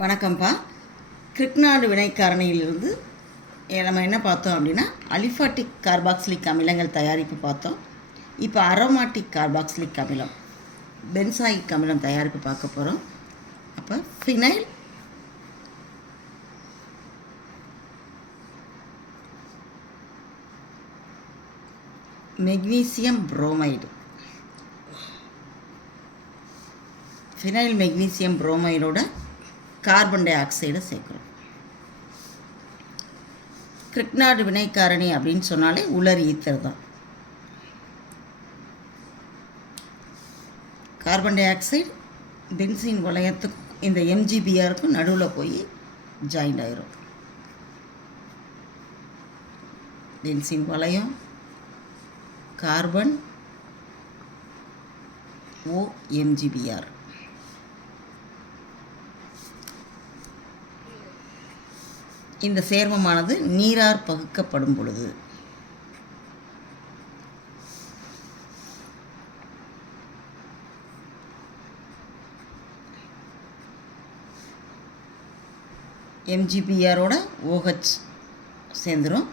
வணக்கம்ப்பா. கிரிக்னாடு வினைக்காரணியிலிருந்து நம்ம என்ன பார்த்தோம் அப்படின்னா, அலிஃபாட்டிக் கார்பாக்சிலிக் அமிலங்கள் தயாரிப்பு பார்த்தோம். இப்போ அரோமாட்டிக் கார்பாக்சிலிக் அமிலம், பென்சாயிக் அமிலம் தயாரிப்பு பார்க்க போகிறோம். அப்போ phenyl magnesium bromide, phenyl magnesium புரோமைடோட கார்பன் டை ஆக்சைடை சேர்க்குறோம். கிரிக்னாடு வினைக்காரணி அப்படின்னு சொன்னாலே உலர் ஈத்தர் தான். கார்பன் டை ஆக்சைடு பென்சீன் வளையத்துக்கும் இந்த எம்ஜிபிஆருக்கும் நடுவில் போய் ஜாயிண்ட் ஆயிரும். பென்சீன் வளையம், கார்பன், OMGBR. இந்த சேர்மமானது நீரார் பகுக்கப்படும் பொழுது MGBRோட OH சேர்ந்துடும்.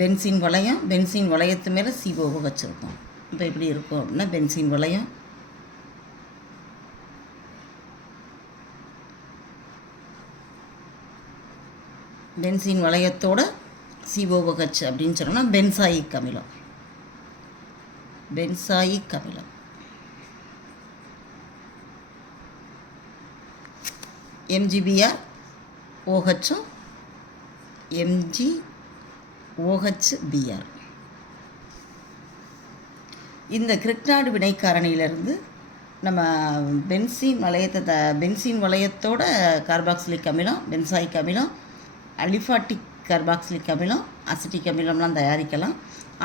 பென்சீன் வளையம், பென்சீன் வளையத்து மேலே COOH இருக்கும். இப்போ எப்படி இருக்கும் அப்படின்னா, பென்சீன் வளையம், பென்சீன் வளையத்தோட COOH அப்படின்னு சொன்னோம்னா பென்சாயிக் அமிலம். பென்சாயிக் அமிலம் MGBR OHம் MgOHBr. இந்த கிரிக்னாடு வினைக்காரணியிலிருந்து நம்ம பென்சீன் வளையத்தோட கார்பாக்சிலிக் அமிலம், பென்சாயிக் அமிலம், அலிஃபாட்டிக் கார்பாக்சிலிக் அமிலம், அசிட்டிக் அமிலம்லாம் தயாரிக்கலாம்.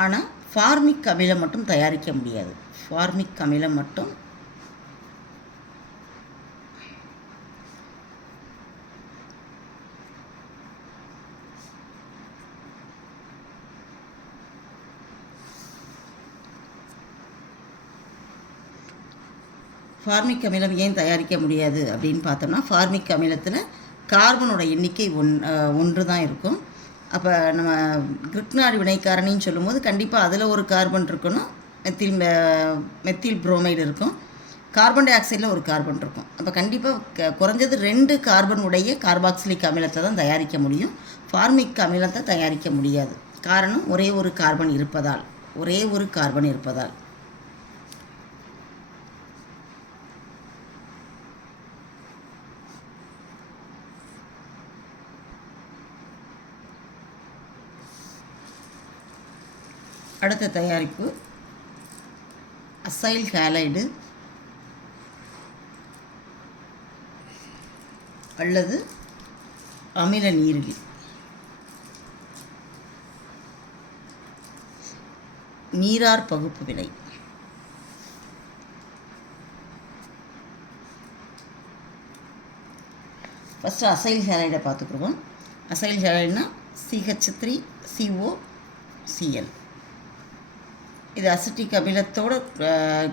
ஆனால் ஃபார்மிக் அமிலம் மட்டும் தயாரிக்க முடியாது. ஃபார்மிக் அமிலம் மட்டும் ஃபார்மிக் அமிலம் ஏன் தயாரிக்க முடியாது அப்படின்னு பார்த்தோம்னா, ஃபார்மிக் அமிலத்தில் கார்பனோட எண்ணிக்கை ஒன்று தான் இருக்கும். அப்போ நம்ம கிரிக்னாடு வினைக்காரணின்னு சொல்லும்போது கண்டிப்பாக அதில் ஒரு கார்பன் இருக்கணும், மெத்தில் புரோமைடு இருக்கும், கார்பன் டை ஆக்சைடில் ஒரு கார்பன் இருக்கும். அப்போ கண்டிப்பாக குறைஞ்சது 2 கார்பன் உடைய கார்பாக்சிலிக் அமிலத்தை தான் தயாரிக்க முடியும். ஃபார்மிக் அமிலத்தை தயாரிக்க முடியாது. காரணம் ஒரே ஒரு கார்பன் இருப்பதால். அடுத்த தயாரிப்பு அசைல் ஹேலைடு அல்லது அமில நீரிலி. நீரார் பகுப்பு வினை. ஃபஸ்ட்டு அசைல் ஹேலைடை பார்த்துக்குருவோம். அசைல் ஹேலைடுனா CH3COCl. இது அசிட்டிக் அமிலத்தோட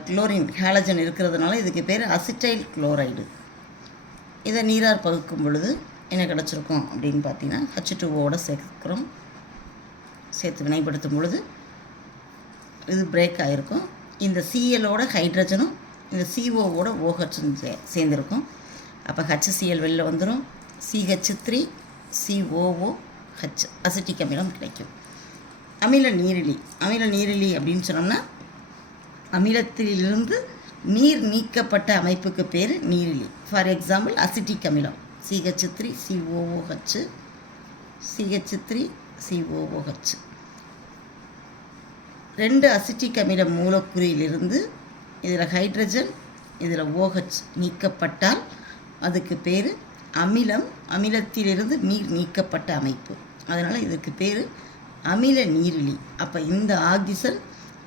குளோரின் ஹேலஜன் இருக்கிறதுனால இதுக்கு பேர் அசிட்டைல் குளோரைடு. இதை நீரார் பகுக்கும் பொழுது என்ன கிடச்சிருக்கும் அப்படின்னு பார்த்தீங்கன்னா, H2O சேர்த்து வினைப்படுத்தும் பொழுது இது பிரேக் ஆகிருக்கும். இந்த Clோட ஹைட்ரஜனும் இந்த COவோட OHும் சேர்ந்துருக்கும். அப்போ HCl வெளில வந்துடும். CH3COOH அசிட்டிக் அமிலம் கிடைக்கும். அமில நீரிலி அப்படின்னு சொன்னோம்னா, அமிலத்திலிருந்து நீர் நீக்கப்பட்ட அமைப்புக்கு பேர் நீரிலி. ஃபார் எக்ஸாம்பிள் அசிட்டிக் அமிலம் CH3COOH, CH3COOH. 2 அசிட்டிக் அமில மூலக்கூறிலிருந்து இதில் ஹைட்ரஜன், இதில் OH நீக்கப்பட்டால் அதுக்கு பேர் அமிலம். அமிலத்திலிருந்து நீர் நீக்கப்பட்ட அமைப்பு, அதனால் இதுக்கு பேர் அமில நீரிலி. அப்போ இந்த ஆக்சிஜன்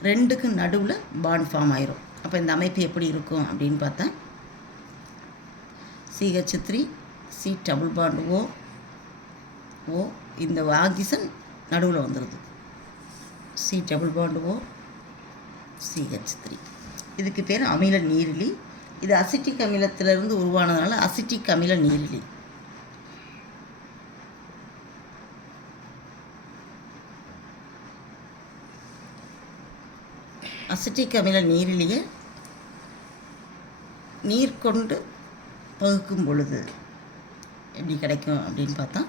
2க்கு நடுவில் பாண்ட் ஃபார்ம் ஆயிரும். அப்போ இந்த அமைப்பு எப்படி இருக்கும் அப்படின்னு பார்த்தா, CH3C டபுள் பாண்ட் O, இந்த ஆக்சிஜன் நடுவில் வந்துடுது. C double bond O CH3. இதுக்கு பேர் அமில நீரிலி. இது அசிட்டிக் அமிலத்திலிருந்து உருவானதுனால அசிட்டிக் அமில நீரிலி. அசிட்டிக் அமில நீரிலியை நீர் கொண்டு பகுக்கும் பொழுது எப்படி கிடைக்கும் அப்படின்னு பார்த்தா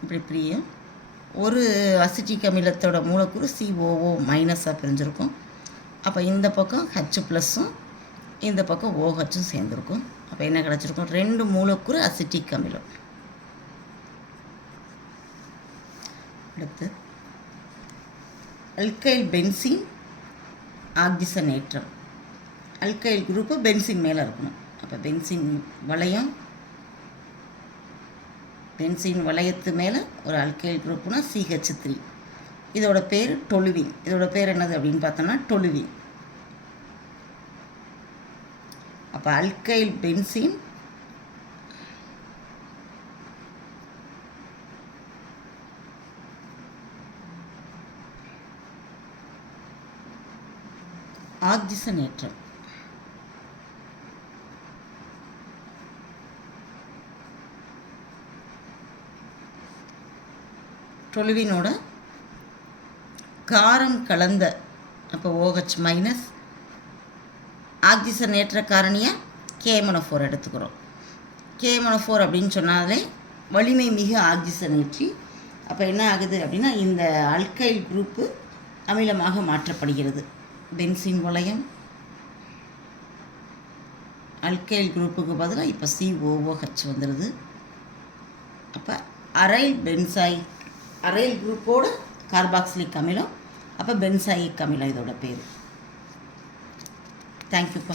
இப்படி பிரியும். ஒரு அசிட்டிக் அமிலத்தோட மூலக்கூறு COO மைனஸாக பிரிஞ்சிருக்கும். அப்போ இந்த பக்கம் H+ம் இந்த பக்கம் OHம் சேர்ந்துருக்கும். அப்போ என்ன கிடச்சிருக்கும்? 2 மூலக்கூறு அசிட்டிக் அமிலம். அடுத்து அல்கைல் பென்சீன் ஆக்சிசனேற்றம். அல்கைல் குரூப்பு பென்சின் மேலே இருக்கணும். அப்போ பென்சின் வளையத்து மேலே ஒரு அல்கைல் குரூப்புனா CH3. இதோட பேர் டொலுவின். இதோட பேர் என்னது அப்படின்னு பார்த்தோம்னா டொலுவின். அப்போ அல்கைல் பென்சின் ஆக்சிசனேற்றம். டொலுவினோட காரம் கலந்த அப்போ OH மைனஸ் ஆக்சிசனேற்ற காரணியாக KMnO4 எடுத்துக்கிறோம். KMnO4 அப்படின்னு சொன்னாலே வலிமை மிக ஆக்சிசனேற்றி. அப்போ என்ன ஆகுது அப்படின்னா இந்த அல்கைல் குரூப்பு அமிலமாக மாற்றப்படுகிறது. பென்சின் வளையம் அல்கைல் குரூப்புக்கு பதிலாக இப்போ COOH வந்துடுது. அப்போ அரைல் குரூப்போட கார்பாக்சிலிக் அமிலம். அப்போ பென்சாயிக் அமிலம் இதோட பேர். தேங்க்யூப்பா.